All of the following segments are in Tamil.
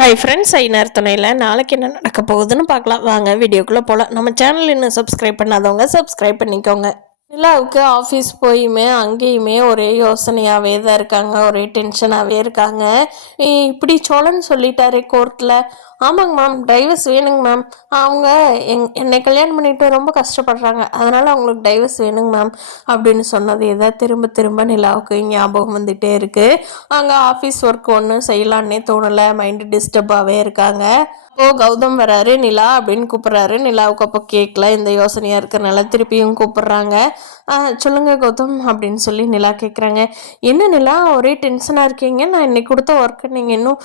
ஹாய் ஃப்ரெண்ட்ஸ், ஐநர் துணையில் நாளைக்கு என்ன நடக்க போகுதுன்னு பார்க்கலாம். வாங்க வீடியோக்குள்ளே போகலாம். நம்ம சேனல் இன்னும் சப்ஸ்கிரைப் பண்ணாதவங்க சப்ஸ்கிரைப் பண்ணிக்கோங்க. நிலாவுக்கு ஆஃபீஸ் போயுமே அங்கேயுமே ஒரே யோசனையாகவே தான் இருக்காங்க, ஒரே டென்ஷனாகவே இருக்காங்க. இப்படி சோழன் சொல்லிட்டாரே கோர்ட்டில். ஆமாங்க மேம், டைவர்ஸ் வேணுங்க மேம். அவங்க என்னை கல்யாணம் பண்ணிட்டு ரொம்ப கஷ்டப்படுறாங்க, அதனால் அவங்களுக்கு டைவர்ஸ் வேணுங்க மேம் அப்படின்னு சொன்னது ஏதாவது திரும்ப திரும்ப நிலாவுக்கு ஞாபகம் வந்துகிட்டே இருக்குது. அங்கே ஆஃபீஸ் ஒர்க் ஒன்றும் செய்யலான்னே தோணலை, மைண்டு டிஸ்டர்பாகவே இருக்காங்க. அப்போது கௌதம் வராரு, நிலா அப்படின்னு கூப்பிட்றாரு. நிலாவுக்கு அப்போ கேட்கல, இந்த யோசனையாக இருக்கிறனால திருப்பியும் கூப்பிட்றாங்க. சொல்லுங்கள் கௌதம் அப்படின்னு சொல்லி நிலா கேட்குறாங்க. என்ன நிலா ஒரே டென்ஷனாக இருக்கீங்க, நான் இன்னைக்கு கொடுத்த ஒர்க்கை நீங்கள் இன்னும்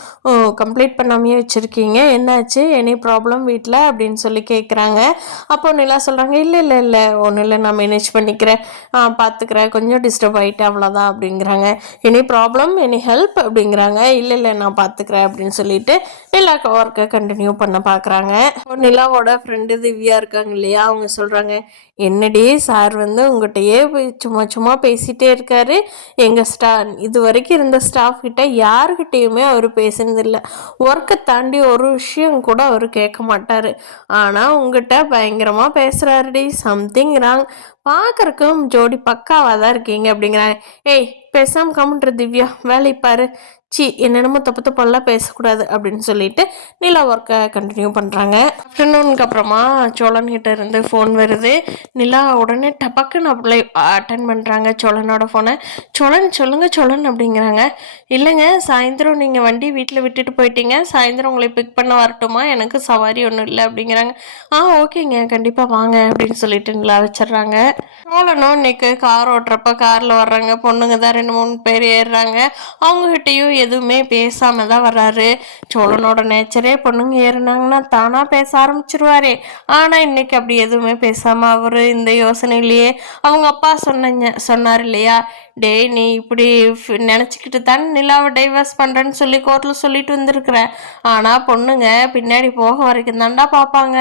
கம்ப்ளீட் பண்ணாமையே வச்சுருக்கீங்க, என்னாச்சு, எனி ப்ராப்ளம் வீட்டில் அப்படின்னு சொல்லி கேட்குறாங்க. அப்போ நிலா சொல்கிறாங்க, இல்லை இல்லை இல்லை ஒன்றும் இல்லை, நான் மேனேஜ் பண்ணிக்கிறேன், பார்த்துக்கிறேன், கொஞ்சம் டிஸ்டர்ப் ஆகிட்டேன் அவ்வளோதான் அப்படிங்கிறாங்க. எனி ப்ராப்ளம், எனி ஹெல்ப் அப்படிங்கிறாங்க. இல்லை இல்லை நான் பார்த்துக்கிறேன் அப்படின்னு சொல்லிட்டு நிலா ஒர்க்கை கண்டினியூ பண்ண பார்க்குறாங்க. நிலாவோட ஃப்ரெண்டு திவ்யா இருக்காங்க இல்லையா, அவங்க சொல்கிறாங்க, என்னடி சார் வந்து உங்கள்கிட்டயே சும்மா சும்மா பேசிகிட்டே இருக்காரு, எங்கள் இது வரைக்கும் இருந்த ஸ்டாஃப் கிட்ட யாருக்கிட்டேயுமே அவர் பேசுனதில்லை, ஒர்க்கை தாண்டி ஒரு விஷயம் கூட அவர் கேட்க மாட்டார், ஆனால் உங்கள்கிட்ட பயங்கரமாக பேசுகிறாருடி, சம்திங் ராங், பார்க்குறக்கும் ஜோடி பக்காவாக தான் இருக்கீங்க அப்படிங்கிறாங்க. ஏய் பேசாமல் கம்முன்ற திவ்யா, வேலையை பாரு, என்னென்னமோ தப்பு தப்பெல்லாம் பேசக்கூடாது அப்படின்னு சொல்லிட்டு நிலா ஒர்க்கை கண்டினியூ பண்ணுறாங்க. ஆஃப்டர்நூனுக்கு அப்புறமா சோழன் கிட்ட இருந்து ஃபோன் வருது. நிலா உடனே டபக்குன்னு அட்டன் பண்ணுறாங்க சோழனோட ஃபோனை. சோழன் சொல்லுங்கள் சோழன் அப்படிங்கிறாங்க. இல்லைங்க, சாயந்தரம் நீங்கள் வண்டி வீட்டில் விட்டுட்டு போயிட்டீங்க, சாயந்தரம் உங்களை பிக் பண்ண வரட்டுமா, எனக்கு சவாரி ஒன்றும் இல்லை அப்படிங்கிறாங்க. ஓகேங்க கண்டிப்பாக வாங்க அப்படின்னு சொல்லிட்டு நிலா வச்சிடுறாங்க. சோழனும் இன்னைக்கு கார் ஓட்டுறப்ப காரில் வர்றாங்க, பொண்ணுங்க தான் 2-3 பேர் ஏறுறாங்க. அவங்ககிட்டையும் எதுவுமே பேசாமல் தான் வர்றாரு. சோழனோட நேச்சரே பொண்ணுங்க ஏறினாங்கன்னா தானாக பேச ஆரம்பிச்சிருவாரே, ஆனால் இன்னைக்கு அப்படி எதுவுமே பேசாமல் அவர் இந்த யோசனையிலேயே அவங்க அப்பா சொன்னார் இல்லையா, டேய் நீ இப்படி நினச்சிக்கிட்டு தான் நிலாவை டைவர்ஸ் பண்ணுறேன்னு சொல்லி கோர்ட்டில் சொல்லிட்டு வந்திருக்கிற, ஆனால் பொண்ணுங்க பின்னாடி போக வரைக்கும் தாண்டா பார்ப்பாங்க,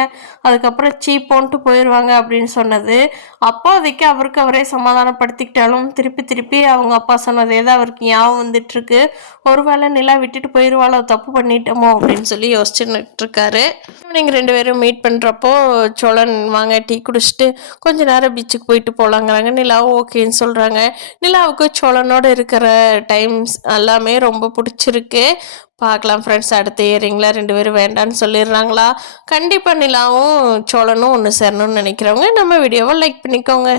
அதுக்கப்புறம் சீப்போன்ட்டு போயிடுவாங்க அப்படின்னு சொன்னது. அப்போதைக்கு அவருக்கு அவரே சமாதானப்படுத்திக்கிட்டாலும் திருப்பி திருப்பி அவங்க அப்பா சொன்னதே தான் அவருக்கு ஞாபகம் வந்துட்டுருக்கு. ஒருவேளை நிலா விட்டுட்டு போயிடுவாளோ, தப்பு பண்ணிட்டோமோ அப்படின்னு சொல்லி யோசிச்சுட்டு இருக்காரு. நீங்கள் 2 பேரும் மீட் பண்ணுறப்போ சோழன் வாங்க டீ குடிச்சிட்டு கொஞ்ச நேரம் பீச்சுக்கு போயிட்டு போகலாங்கிறாங்க. நிலாவும் ஓகேன்னு சொல்கிறாங்க. நிலாவுக்கு சோழனோடு இருக்கிற டைம்ஸ் எல்லாமே ரொம்ப பிடிச்சிருக்கு. பார்க்கலாம் ஃப்ரெண்ட்ஸ், அடுத்த இயரிங்கில் 2 பேரும் வேண்டான்னு சொல்லிடுறாங்களா. கண்டிப்பாக நிலாவும் சோழனும் ஒன்று சேரணும்னு நினைக்கிறவங்க நம்ம வீடியோவை லைக் பண்ணிக்கோங்க.